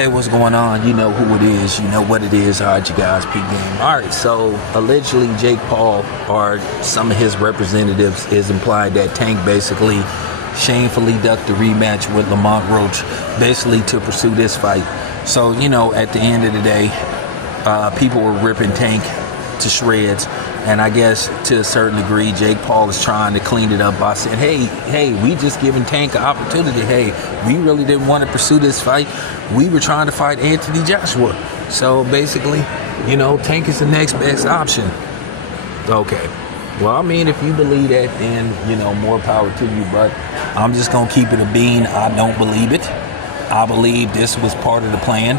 Hey, what's going on? You know who it is. You know what it is. All right, you guys, peak game. All right, so allegedly Jake Paul or some of his representatives is implied that Tank basically shamefully ducked the rematch with Lamont Roach basically to pursue this fight. So, you know, at the end of the day, people were ripping Tank to shreds. And I guess to a certain degree, Jake Paul is trying to clean it up by saying, hey, we just giving Tank an opportunity. Hey, we really didn't want to pursue this fight. We were trying to fight Anthony Joshua. So basically, you know, Tank is the next best option. Okay. Well, I mean, if you believe that, then, you know, more power to you. But I'm just going to keep it a bean. I don't believe it. I believe this was part of the plan.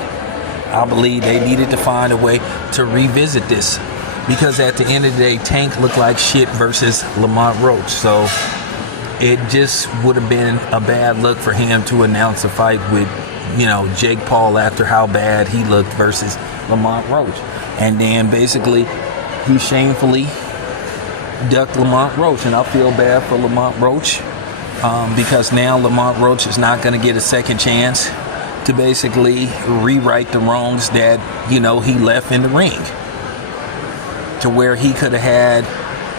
I believe they needed to find a way to revisit this. Because at the end of the day, Tank looked like shit versus Lamont Roach. So it just would have been a bad look for him to announce a fight with, you know, Jake Paul after how bad he looked versus Lamont Roach. And then basically he shamefully ducked Lamont Roach. And I feel bad for Lamont Roach because now Lamont Roach is not going to get a second chance to basically rewrite the wrongs that, you know, he left in the ring. To where he could have had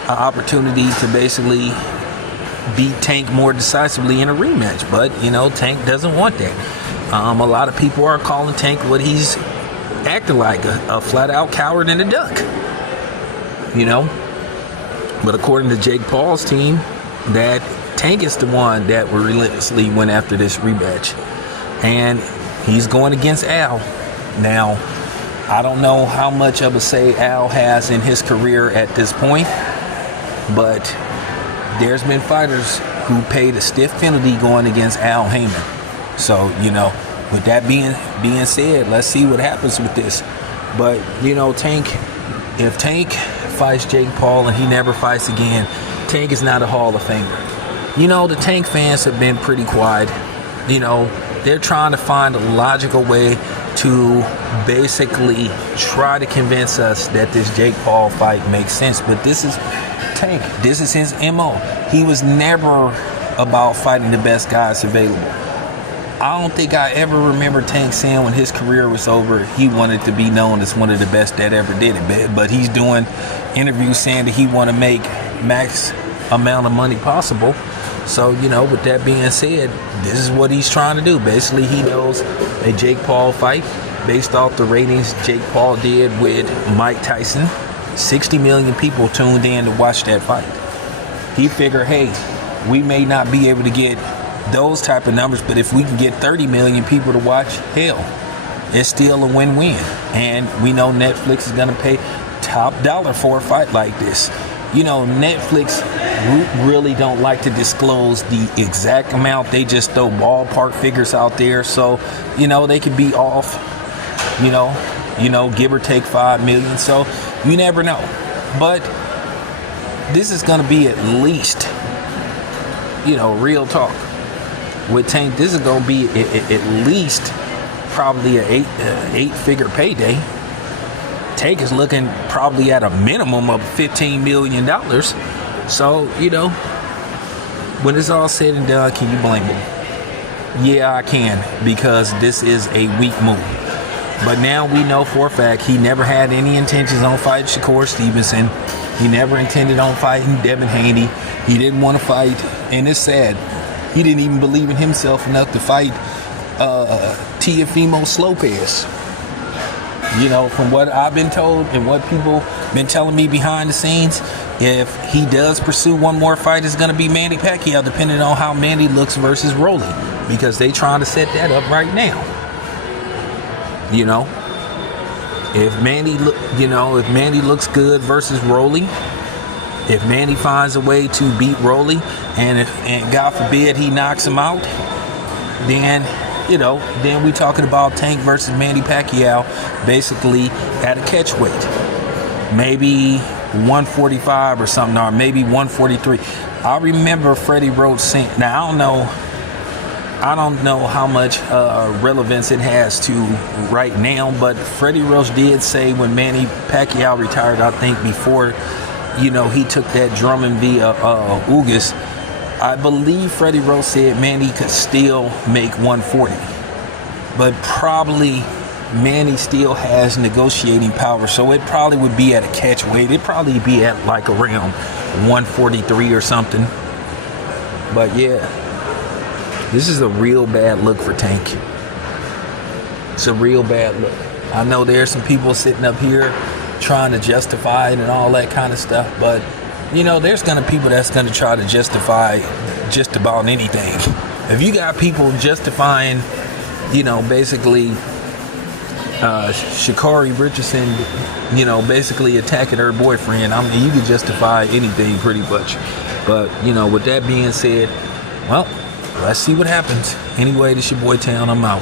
an opportunity to basically beat Tank more decisively in a rematch. But, you know, Tank doesn't want that. A lot of people are calling Tank what he's acting like, a flat-out coward and a duck. You know? But according to Jake Paul's team, that Tank is the one that relentlessly went after this rematch. And he's going against Al. Now, I don't know how much of a say Al has in his career at this point, but there's been fighters who paid a stiff penalty going against Al Heyman. So, you know, with that being said, let's see what happens with this. But, you know, if Tank fights Jake Paul and he never fights again, Tank is not a Hall of Famer. You know, the Tank fans have been pretty quiet. You know, they're trying to find a logical way to basically try to convince us that this Jake Paul fight makes sense. But this is Tank. This is his MO. He was never about fighting the best guys available. I don't think I ever remember Tank saying when his career was over, he wanted to be known as one of the best that ever did it. But he's doing interviews saying that he want to make max amount of money possible. So, you know, with that being said, this is what he's trying to do. Basically, he knows a Jake Paul fight based off the ratings Jake Paul did with Mike Tyson. 60 million people tuned in to watch that fight. He figured, hey, we may not be able to get those type of numbers, but if we can get 30 million people to watch, hell, it's still a win-win. And we know Netflix is going to pay top dollar for a fight like this. You know, Netflix really don't like to disclose the exact amount. They just throw ballpark figures out there. So, you know, they could be off, you know, give or take 5 million. So you never know. But this is going to be at least, you know, real talk. With Tank, this is going to be at least probably an eight-figure payday. Tank is looking probably at a minimum of $15 million. So, you know, when it's all said and done, can you blame him? Yeah, I can, because this is a weak move. But now we know for a fact he never had any intentions on fighting Shakur Stevenson. He never intended on fighting Devin Haney. He didn't want to fight, and it's sad, he didn't even believe in himself enough to fight Teofimo Lopez. You know, from what I've been told and what people been telling me behind the scenes, if he does pursue one more fight, it's going to be Manny Pacquiao, depending on how Manny looks versus Rolly, because they trying to set that up right now. You know, if Manny looks good versus Rolly, if Manny finds a way to beat Rolly, and God forbid he knocks him out, then, you know, then we talking about Tank versus Manny Pacquiao basically at a catch weight. Maybe 145 or something, or maybe 143. I remember Freddie Roach saying, now I don't know how much relevance it has to right now, but Freddie Roach did say when Manny Pacquiao retired, I think before, you know, he took that drumming via Ugas, I believe Freddie Roach said Manny could still make 140. but probably Manny still has negotiating power, so it probably would be at a catch weight. It'd probably be at like around 143 or something. But yeah, this is a real bad look for Tank. It's a real bad look. I know there's some people sitting up here trying to justify it and all that kind of stuff, but you know, there's gonna people that's gonna try to justify just about anything. If you got people justifying, you know, basically Sha'Carri Richardson, you know, basically attacking her boyfriend, I mean, you could justify anything pretty much. But, you know, with that being said, well, let's see what happens. Anyway, this your boy Town, I'm out.